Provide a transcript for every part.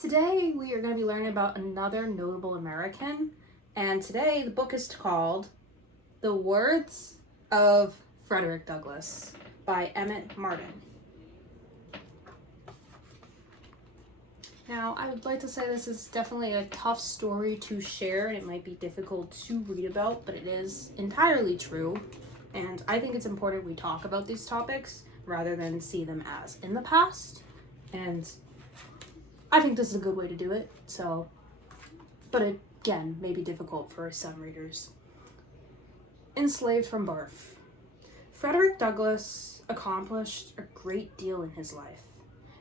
Today we are going to be learning about another notable American, and today the book is called The Words of Frederick Douglass by Emmett Martin. Now, I would like to say this is definitely a tough story to share, and it might be difficult to read about, but it is entirely true, and I think it's important we talk about these topics rather than see them as in the past, and I think this is a good way to do it, but again, may be difficult for some readers. Enslaved from birth. Frederick Douglass accomplished a great deal in his life.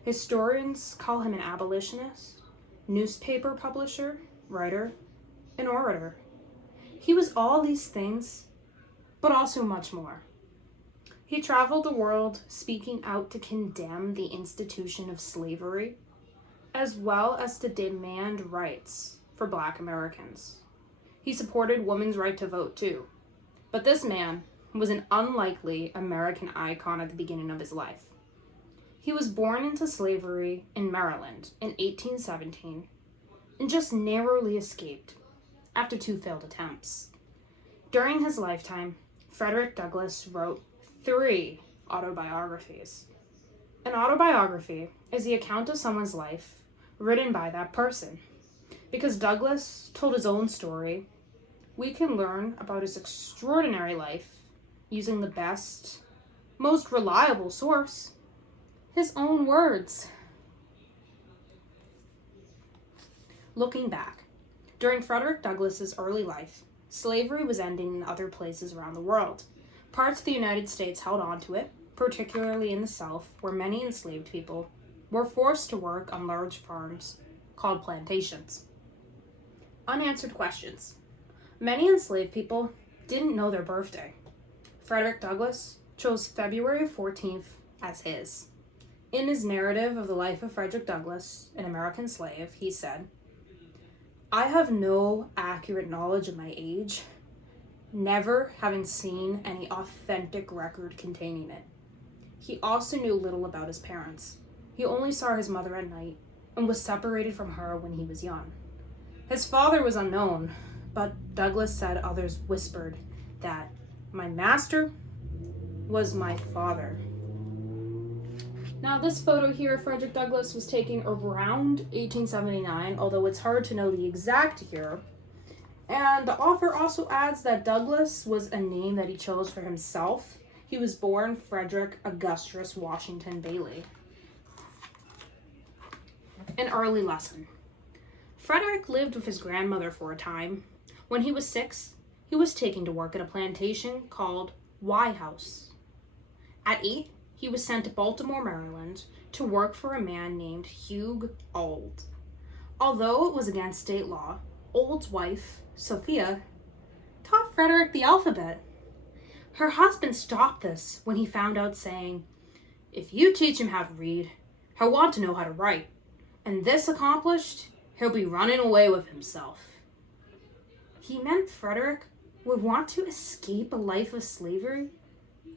Historians call him an abolitionist, newspaper publisher, writer, and orator. He was all these things, but also much more. He traveled the world speaking out to condemn the institution of slavery, as well as to demand rights for Black Americans. He supported women's right to vote too. But this man was an unlikely American icon at the beginning of his life. He was born into slavery in Maryland in 1817 and just narrowly escaped after 2 failed attempts. During his lifetime, Frederick Douglass wrote 3 autobiographies. An autobiography is the account of someone's life written by that person. Because Douglass told his own story, we can learn about his extraordinary life using the best, most reliable source, his own words. Looking back, during Frederick Douglass's early life, slavery was ending in other places around the world. Parts of the United States held on to it, particularly in the South, where many enslaved people were forced to work on large farms called plantations. Unanswered questions. Many enslaved people didn't know their birthday. Frederick Douglass chose February 14th as his. In his narrative of the life of Frederick Douglass, an American slave, he said, "I have no accurate knowledge of my age, never having seen any authentic record containing it. He also knew little about his parents. He only saw his mother at night and was separated from her when he was young. His father was unknown, but Douglass said others whispered that my master was my father." Now, this photo here of Frederick Douglass was taken around 1879, although it's hard to know the exact year. And the author also adds that Douglass was a name that he chose for himself. He was born Frederick Augustus Washington Bailey. An early lesson. Frederick lived with his grandmother for a time. When he was 6, he was taken to work at a plantation called Y House. At 8, he was sent to Baltimore, Maryland, to work for a man named Hugh Auld. Although it was against state law, Auld's wife, Sophia, taught Frederick the alphabet. Her husband stopped this when he found out, saying, "If you teach him how to read, he'll want to know how to write. And this accomplished, he'll be running away with himself." He meant Frederick would want to escape a life of slavery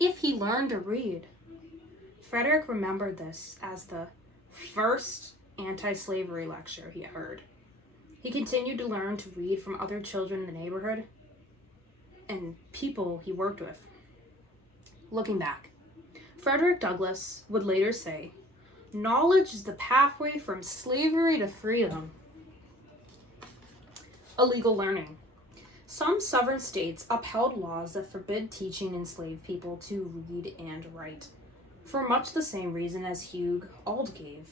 if he learned to read. Frederick remembered this as the first anti-slavery lecture he heard. He continued to learn to read from other children in the neighborhood and people he worked with. Looking back, Frederick Douglass would later say, "Knowledge is the pathway from slavery to freedom." Illegal learning. Some sovereign states upheld laws that forbid teaching enslaved people to read and write, for much the same reason as Hugh Auld gave.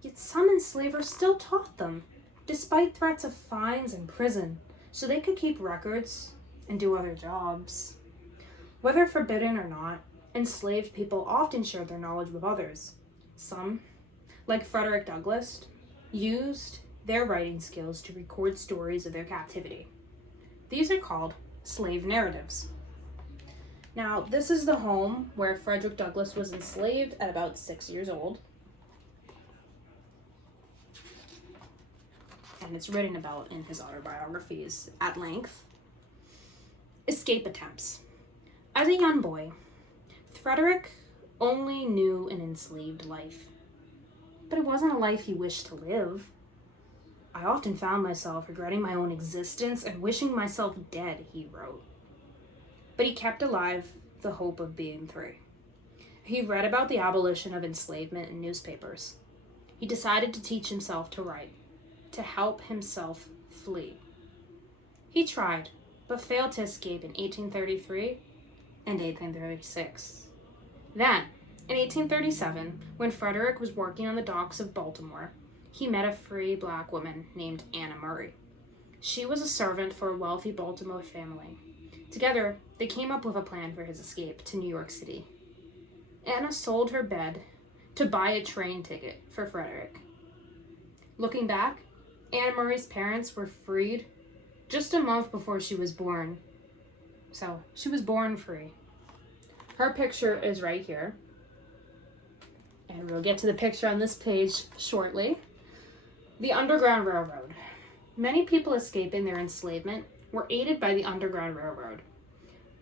Yet some enslavers still taught them, despite threats of fines and prison, so they could keep records and do other jobs. Whether forbidden or not, enslaved people often shared their knowledge with others. Some, like Frederick Douglass, used their writing skills to record stories of their captivity. These are called slave narratives. Now, this is the home where Frederick Douglass was enslaved at about 6 years old. And it's written about in his autobiographies at length. Escape attempts. As a young boy, Frederick only knew an enslaved life. But it wasn't a life he wished to live. I often found myself regretting my own existence and wishing myself dead, he wrote. But he kept alive the hope of being free. He read about the abolition of enslavement in newspapers. He decided to teach himself to write, to help himself flee. He tried, but failed to escape in 1833 and 1836. Then, in 1837, when Frederick was working on the docks of Baltimore, he met a free black woman named Anna Murray. She was a servant for a wealthy Baltimore family. Together, they came up with a plan for his escape to New York City. Anna sold her bed to buy a train ticket for Frederick. Looking back, Anna Murray's parents were freed just a month before she was born. So, she was born free. Her picture is right here. And we'll get to the picture on this page shortly. The Underground Railroad. Many people escaping their enslavement were aided by the Underground Railroad.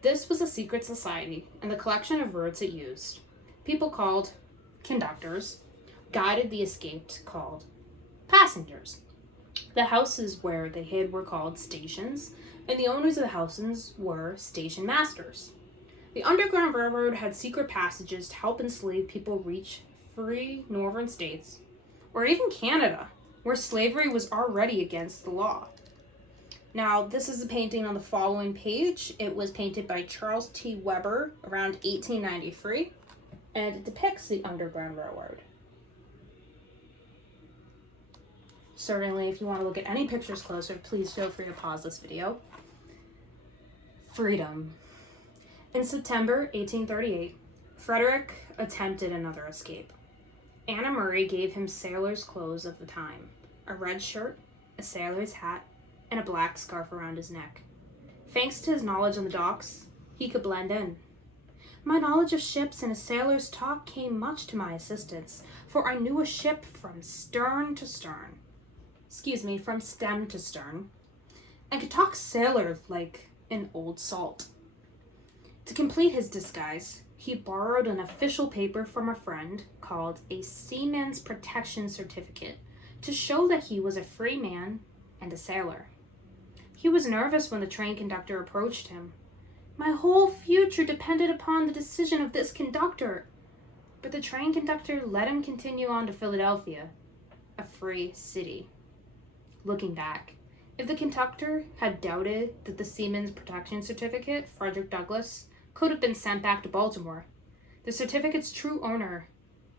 This was a secret society, and the collection of routes it used, people called conductors, guided the escaped called passengers. The houses where they hid were called stations, and the owners of the houses were station masters. The Underground Railroad had secret passages to help enslaved people reach free northern states, or even Canada, where slavery was already against the law. Now, this is a painting on the following page. It was painted by Charles T. Weber around 1893, and it depicts the Underground Railroad. Certainly, if you want to look at any pictures closer, please feel free to pause this video. Freedom. In September 1838, Frederick attempted another escape. Anna Murray gave him sailor's clothes of the time, a red shirt, a sailor's hat, and a black scarf around his neck. Thanks to his knowledge on the docks, he could blend in. My knowledge of ships and a sailor's talk came much to my assistance, for I knew a ship from stem to stern, and could talk sailor like an old salt. To complete his disguise, he borrowed an official paper from a friend called a Seaman's Protection Certificate to show that he was a free man and a sailor. He was nervous when the train conductor approached him. My whole future depended upon the decision of this conductor. But the train conductor let him continue on to Philadelphia, a free city. Looking back, if the conductor had doubted that the Seaman's Protection Certificate, Frederick Douglass, could have been sent back to Baltimore, the certificate's true owner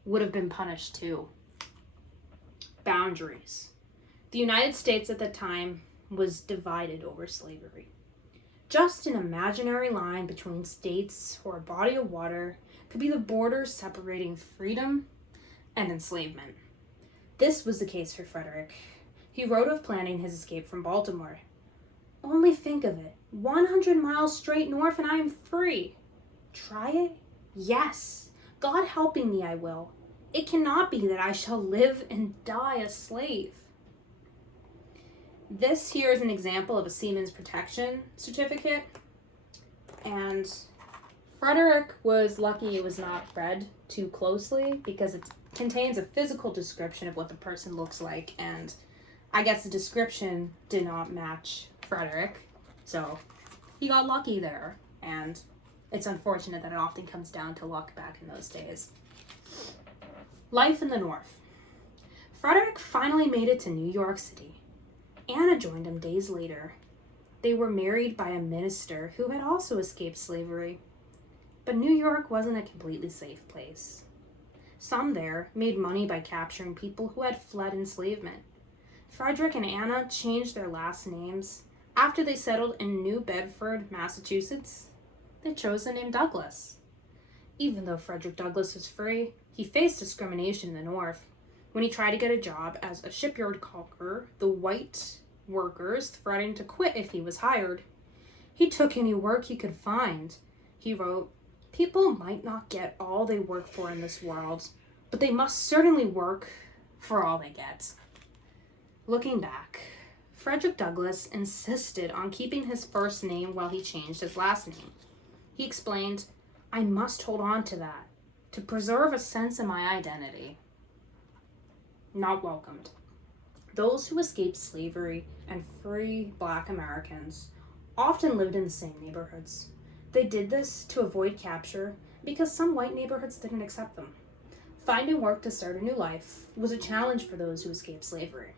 would have been punished too. Boundaries. The United States at that time was divided over slavery. Just an imaginary line between states or a body of water could be the border separating freedom and enslavement. This was the case for Frederick. He wrote of planning his escape from Baltimore. Only think of it, 100 miles straight north and I am free. Try it? Yes. God helping me, I will. It cannot be that I shall live and die a slave. This here is an example of a Seaman's Protection Certificate, and Frederick was lucky it was not read too closely because it contains a physical description of what the person looks like, and I guess the description did not match Frederick, so he got lucky there, and it's unfortunate that it often comes down to luck back in those days. Life in the North. Frederick finally made it to New York City. Anna joined him days later. They were married by a minister who had also escaped slavery. But New York wasn't a completely safe place. Some there made money by capturing people who had fled enslavement. Frederick and Anna changed their last names. After they settled in New Bedford, Massachusetts, they chose the name Douglas. Even though Frederick Douglass was free, he faced discrimination in the North. When he tried to get a job as a shipyard caulker, the white workers threatened to quit if he was hired. He took any work he could find. He wrote, "People might not get all they work for in this world, but they must certainly work for all they get." Looking back, Frederick Douglass insisted on keeping his first name while he changed his last name. He explained, "I must hold on to that, to preserve a sense of my identity." Not welcomed. Those who escaped slavery and free Black Americans often lived in the same neighborhoods. They did this to avoid capture because some white neighborhoods didn't accept them. Finding work to start a new life was a challenge for those who escaped slavery.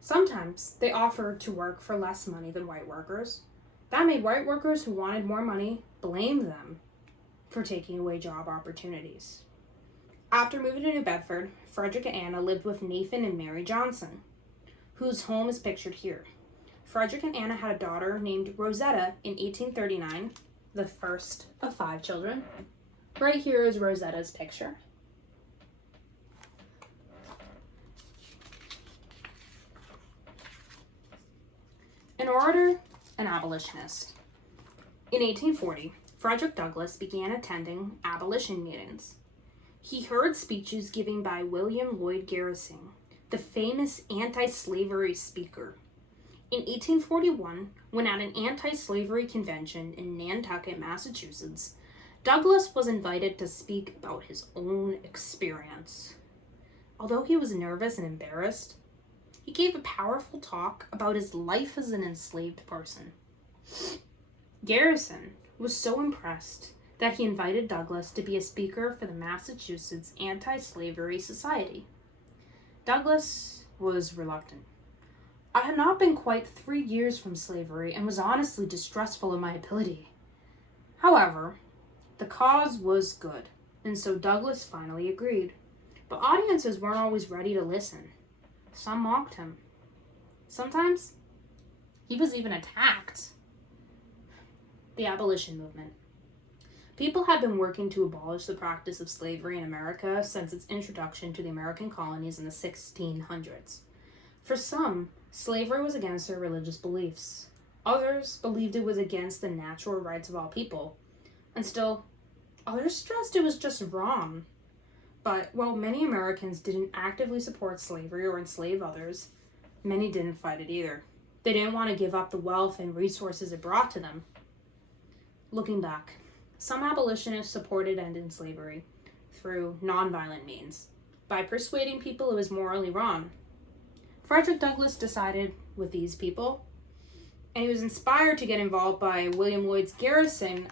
Sometimes they offered to work for less money than white workers. That made white workers who wanted more money blame them for taking away job opportunities. After moving to New Bedford, Frederick and Anna lived with Nathan and Mary Johnson, whose home is pictured here. Frederick and Anna had a daughter named Rosetta in 1839, the first of 5 children. Right here is Rosetta's picture. An orator, an abolitionist. In 1840, Frederick Douglass began attending abolition meetings. He heard speeches given by William Lloyd Garrison, the famous anti-slavery speaker. In 1841, when at an anti-slavery convention in Nantucket, Massachusetts, Douglass was invited to speak about his own experience. Although he was nervous and embarrassed, he gave a powerful talk about his life as an enslaved person. Garrison was so impressed that he invited Douglass to be a speaker for the Massachusetts Anti-Slavery Society. Douglass was reluctant. I had not been quite 3 years from slavery and was honestly distrustful of my ability. However, the cause was good, and so Douglass finally agreed. But audiences weren't always ready to listen. Some mocked him. Sometimes he was even attacked. The abolition movement. People had been working to abolish the practice of slavery in America since its introduction to the American colonies in the 1600s. For some, slavery was against their religious beliefs. Others believed it was against the natural rights of all people. And still, others stressed it was just wrong. But while many Americans didn't actively support slavery or enslave others, many didn't fight it either. They didn't want to give up the wealth and resources it brought to them. Looking back, some abolitionists supported ending slavery through nonviolent means, by persuading people it was morally wrong. Frederick Douglass decided with these people, and he was inspired to get involved by William Lloyd Garrison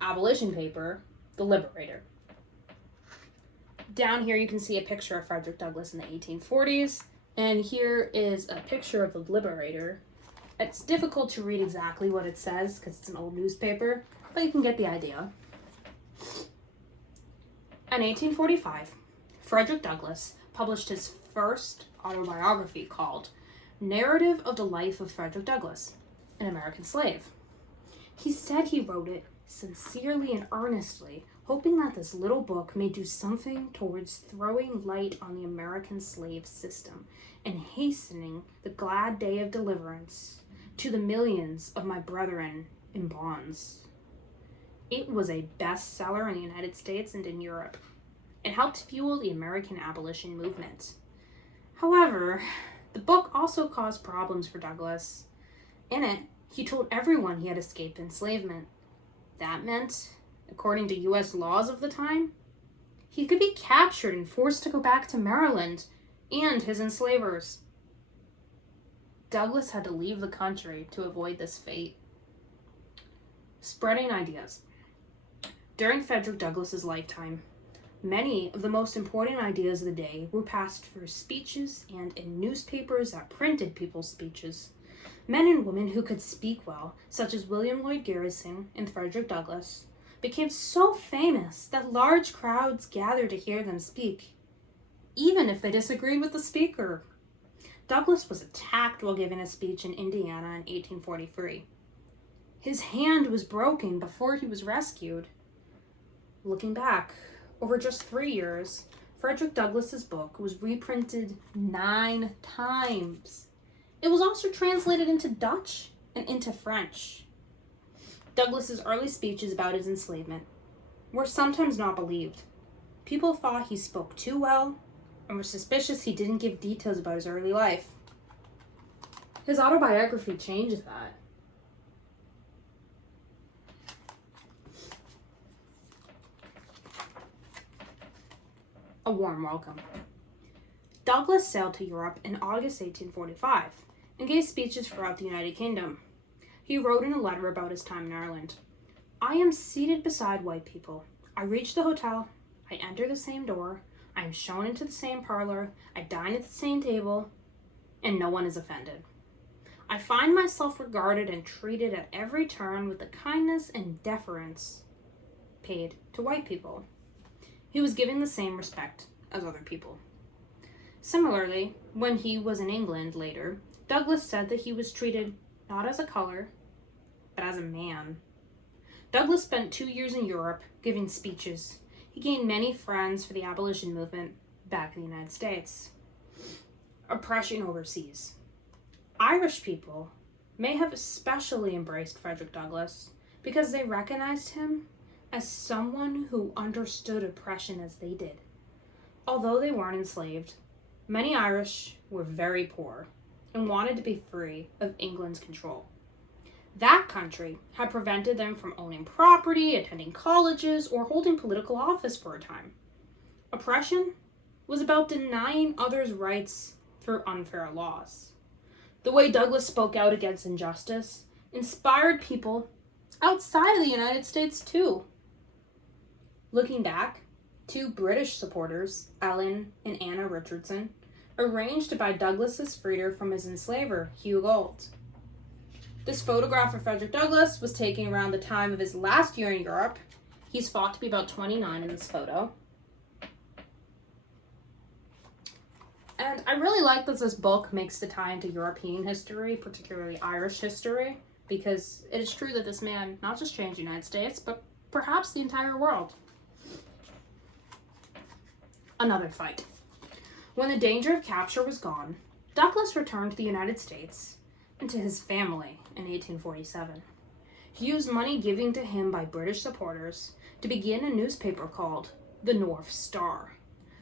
abolition paper, The Liberator. Down here you can see a picture of Frederick Douglass in the 1840s, and here is a picture of The Liberator. It's difficult to read exactly what it says because it's an old newspaper, but you can get the idea. In 1845, Frederick Douglass published his first autobiography called Narrative of the Life of Frederick Douglass, an American Slave. He said he wrote it sincerely and earnestly, hoping that this little book may do something towards throwing light on the American slave system and hastening the glad day of deliverance to the millions of my brethren in bonds. It was a bestseller in the United States and in Europe. It helped fuel the American abolition movement. However, the book also caused problems for Douglass. In it, he told everyone he had escaped enslavement. That meant, according to U.S. laws of the time, he could be captured and forced to go back to Maryland and his enslavers. Douglass had to leave the country to avoid this fate. Spreading ideas. During Frederick Douglass's lifetime, many of the most important ideas of the day were passed through speeches and in newspapers that printed people's speeches. Men and women who could speak well, such as William Lloyd Garrison and Frederick Douglass, became so famous that large crowds gathered to hear them speak, even if they disagreed with the speaker. Douglass was attacked while giving a speech in Indiana in 1843. His hand was broken before he was rescued. Looking back, over just 3 years, Frederick Douglass's book was reprinted 9 times. It was also translated into Dutch and into French. Douglass's early speeches about his enslavement were sometimes not believed. People thought he spoke too well and were suspicious he didn't give details about his early life. His autobiography changed that. A warm welcome. Douglass sailed to Europe in August 1845 and gave speeches throughout the United Kingdom. He wrote in a letter about his time in Ireland, "I am seated beside white people. I reach the hotel. I enter the same door. I am shown into the same parlor. I dine at the same table, and no one is offended. I find myself regarded and treated at every turn with the kindness and deference paid to white people." He was given the same respect as other people. Similarly, when he was in England later, Douglass said that he was treated not as a color, but as a man. Douglass spent 2 years in Europe giving speeches. He gained many friends for the abolition movement back in the United States. Oppression overseas. Irish people may have especially embraced Frederick Douglass because they recognized him as someone who understood oppression as they did. Although they weren't enslaved, many Irish were very poor and wanted to be free of England's control. That country had prevented them from owning property, attending colleges, or holding political office for a time. Oppression was about denying others' rights through unfair laws. The way Douglass spoke out against injustice inspired people outside of the United States too. Looking back, 2 British supporters, Ellen and Anna Richardson, arranged to buy Douglass's freedom from his enslaver, Hugh Gould. This photograph of Frederick Douglass was taken around the time of his last year in Europe. He's thought to be about 29 in this photo. And I really like that this book makes the tie into European history, particularly Irish history, because it is true that this man not just changed the United States, but perhaps the entire world. Another fight. When the danger of capture was gone, Douglass returned to the United States and to his family in 1847. He used money given to him by British supporters to begin a newspaper called the North Star.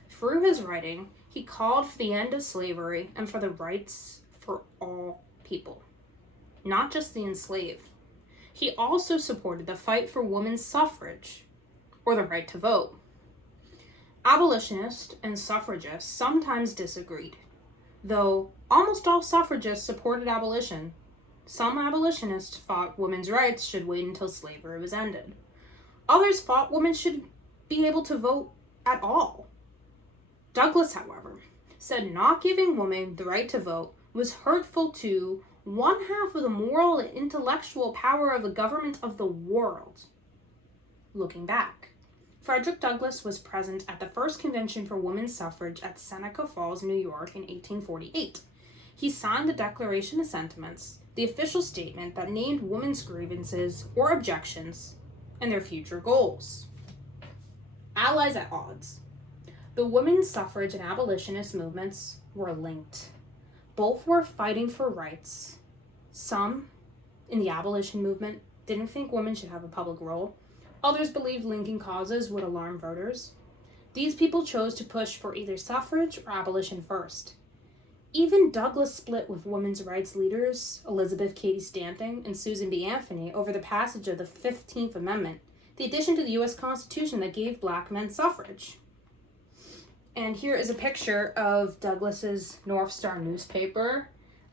Through his writing, he called for the end of slavery and for the rights for all people, not just the enslaved. He also supported the fight for women's suffrage, or the right to vote. Abolitionists and suffragists sometimes disagreed. Though almost all suffragists supported abolition, some abolitionists thought women's rights should wait until slavery was ended. Others thought women should be able to vote at all. Douglass, however, said not giving women the right to vote was hurtful to 1/2 of the moral and intellectual power of the government of the world. Looking back, Frederick Douglass was present at the first convention for women's suffrage at Seneca Falls, New York in 1848. He signed the Declaration of Sentiments, the official statement that named women's grievances or objections and their future goals. Allies at odds. The women's suffrage and abolitionist movements were linked. Both were fighting for rights. Some in the abolition movement didn't think women should have a public role. Others believed linking causes would alarm voters. These people chose to push for either suffrage or abolition first. Even Douglass split with women's rights leaders Elizabeth Cady Stanton and Susan B. Anthony over the passage of the 15th Amendment, the addition to the U.S. Constitution that gave black men suffrage. And here is a picture of Douglass's North Star newspaper.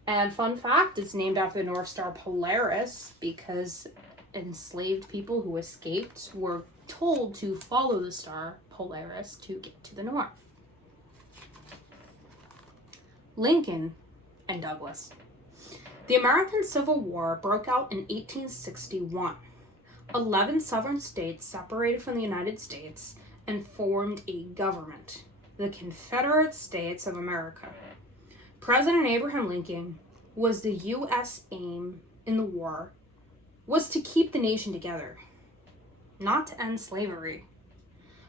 And fun fact, it's named after the North Star Polaris because enslaved people who escaped were told to follow the star Polaris to get to the north. Lincoln and Douglass. The American Civil War broke out in 1861. 11 southern states separated from the United States and formed a government, the Confederate States of America. President Abraham Lincoln was the U.S. aim in the war was to keep the nation together, not to end slavery.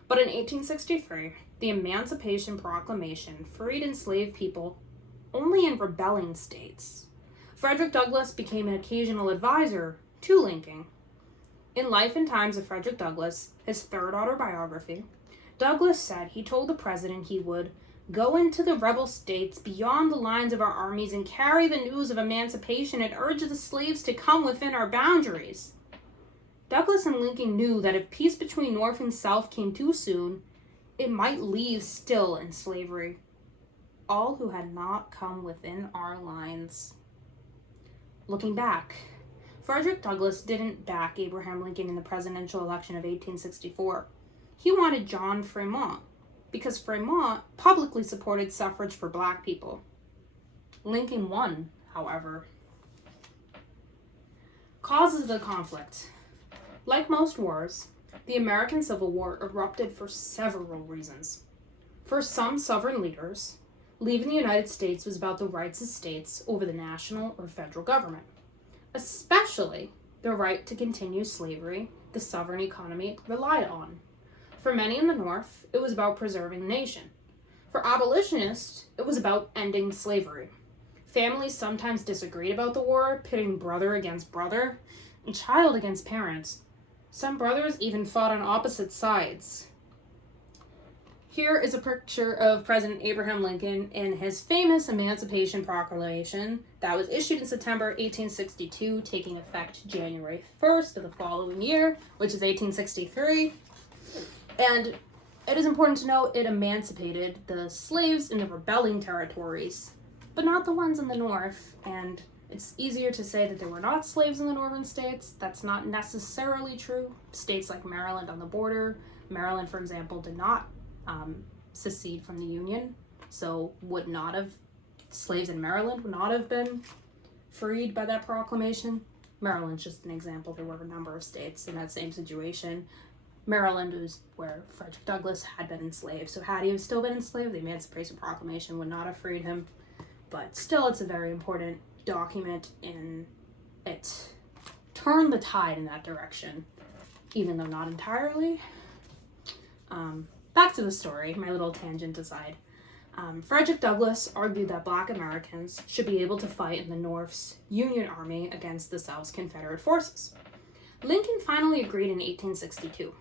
But in 1863, the Emancipation Proclamation freed enslaved people only in rebelling states. Frederick Douglass became an occasional advisor to Lincoln. In Life and Times of Frederick Douglass, his third autobiography, Douglass said he told the president he would go into the rebel states beyond the lines of our armies and carry the news of emancipation and urge the slaves to come within our boundaries. Douglass and Lincoln knew that if peace between North and South came too soon, it might leave still in slavery all who had not come within our lines. Looking back, Frederick Douglass didn't back Abraham Lincoln in the presidential election of 1864. He wanted John Fremont, because Fremont publicly supported suffrage for black people. Lincoln won, however. Causes of the conflict. Like most wars, the American Civil War erupted for several reasons. For some sovereign leaders, leaving the United States was about the rights of states over the national or federal government, especially the right to continue slavery the sovereign economy relied on. For many in the North, it was about preserving the nation. For abolitionists, it was about ending slavery. Families sometimes disagreed about the war, pitting brother against brother and child against parents. Some brothers even fought on opposite sides. Here is a picture of President Abraham Lincoln in his famous Emancipation Proclamation that was issued in September 1862, taking effect January 1st of the following year, which is 1863. And it is important to note it emancipated the slaves in the rebelling territories, but not the ones in the North. And it's easier to say that there were not slaves in the northern states. That's not necessarily true. States like Maryland on the border, Maryland, for example, did not secede from the Union, so slaves in Maryland would not have been freed by that proclamation. Maryland's just an example. There were a number of states in that same situation. Maryland was where Frederick Douglass had been enslaved, so had he still been enslaved, the Emancipation Proclamation would not have freed him. But still, it's a very important document, and it turned the tide in that direction, even though not entirely. Back to the story, my little tangent aside. Frederick Douglass argued that black Americans should be able to fight in the North's Union Army against the South's Confederate forces. Lincoln finally agreed in 1862.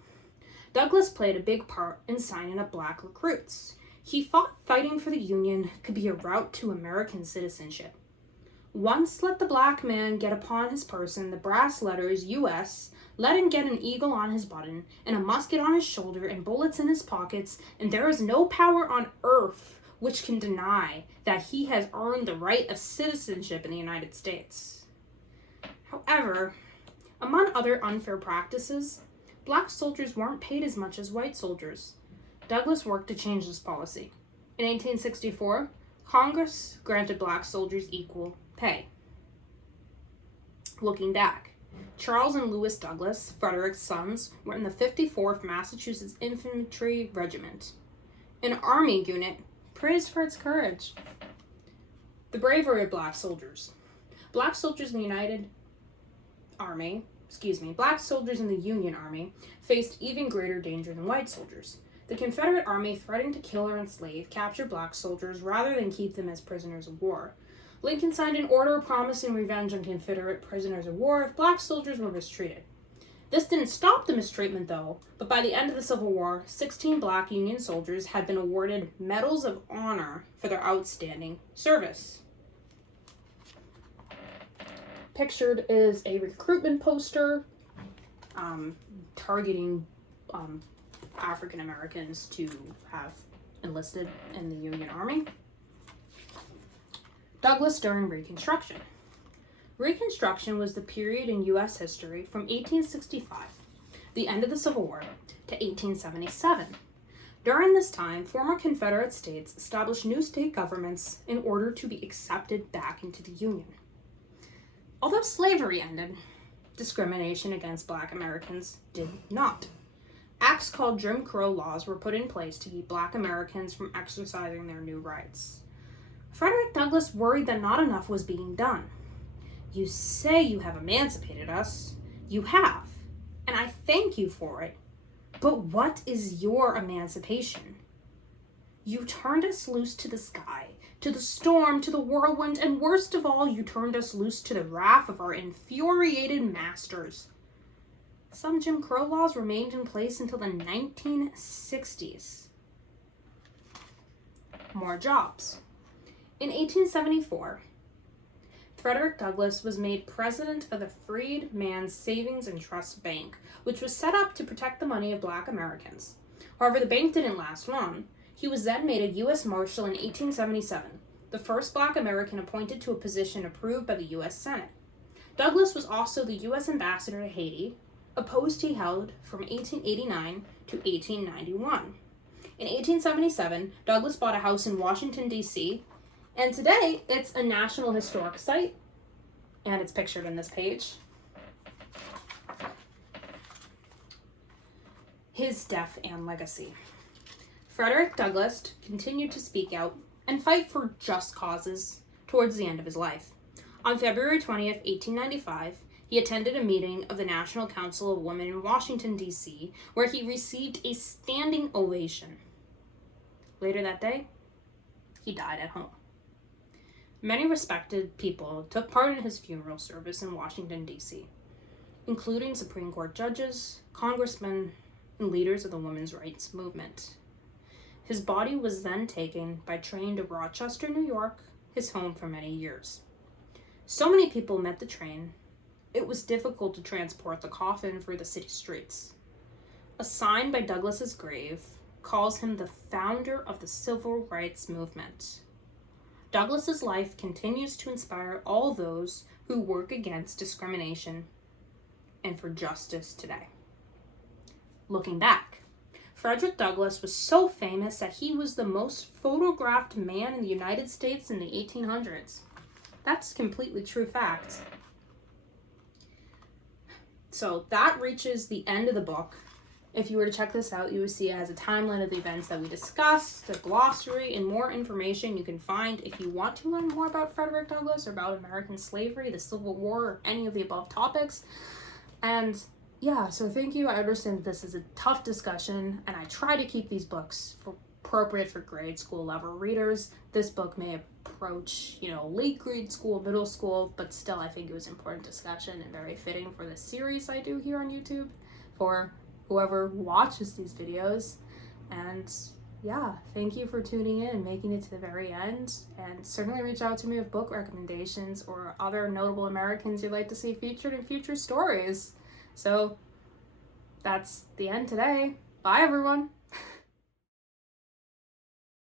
Douglass played a big part in signing up black recruits. He thought fighting for the Union could be a route to American citizenship. Once let the black man get upon his person the brass letters U.S., let him get an eagle on his button, and a musket on his shoulder, and bullets in his pockets, and there is no power on earth which can deny that he has earned the right of citizenship in the United States. However, among other unfair practices, black soldiers weren't paid as much as white soldiers. Douglass worked to change this policy. In 1864, Congress granted black soldiers equal pay. Looking back, Charles and Lewis Douglass, Frederick's sons, were in the 54th Massachusetts Infantry Regiment, an army unit praised for its courage. The bravery of black soldiers. Black soldiers in the Union Army faced even greater danger than white soldiers. The Confederate Army threatened to kill or enslave captured black soldiers rather than keep them as prisoners of war. Lincoln signed an order promising revenge on Confederate prisoners of war if black soldiers were mistreated. This didn't stop the mistreatment, though, but by the end of the Civil War, 16 black Union soldiers had been awarded Medals of Honor for their outstanding service. Pictured is a recruitment poster targeting African Americans to have enlisted in the Union Army. Douglass during Reconstruction. Reconstruction was the period in U.S. history from 1865, the end of the Civil War, to 1877. During this time, former Confederate states established new state governments in order to be accepted back into the Union. Although slavery ended, discrimination against black Americans did not. Acts called Jim Crow laws were put in place to keep black Americans from exercising their new rights. Frederick Douglass worried that not enough was being done. You say you have emancipated us. You have, and I thank you for it. But what is your emancipation? You turned us loose to the sky, to the storm, to the whirlwind, and worst of all, you turned us loose to the wrath of our infuriated masters. Some Jim Crow laws remained in place until the 1960s. More jobs. In 1874, Frederick Douglass was made president of the Freedmen's Savings and Trust Bank, which was set up to protect the money of black Americans. However, the bank didn't last long. He was then made a U.S. Marshal in 1877, the first Black American appointed to a position approved by the U.S. Senate. Douglass was also the U.S. Ambassador to Haiti, a post he held from 1889 to 1891. In 1877, Douglass bought a house in Washington, D.C., and today it's a National Historic Site, and it's pictured in this page. His death and legacy. Frederick Douglass continued to speak out and fight for just causes towards the end of his life. On February 20th, 1895, he attended a meeting of the National Council of Women in Washington, D.C., where he received a standing ovation. Later that day, he died at home. Many respected people took part in his funeral service in Washington, D.C., including Supreme Court judges, congressmen, and leaders of the women's rights movement. His body was then taken by train to Rochester, New York, his home for many years. So many people met the train, it was difficult to transport the coffin through the city streets. A sign by Douglass's grave calls him the founder of the civil rights movement. Douglass's life continues to inspire all those who work against discrimination and for justice today. Looking back, Frederick Douglass was so famous that he was the most photographed man in the United States in the 1800s. That's a completely true fact. So that reaches the end of the book. If you were to check this out, you would see it has a timeline of the events that we discussed, a glossary, and more information you can find if you want to learn more about Frederick Douglass or about American slavery, the Civil War, or any of the above topics. And yeah, so thank you. I understand this is a tough discussion, and I try to keep these books appropriate for grade school level readers. This book may approach, late grade school, middle school, but still I think it was important discussion and very fitting for the series I do here on YouTube for whoever watches these videos. And yeah, thank you for tuning in and making it to the very end, and certainly reach out to me with book recommendations or other notable Americans you'd like to see featured in future stories. So that's the end today. Bye everyone.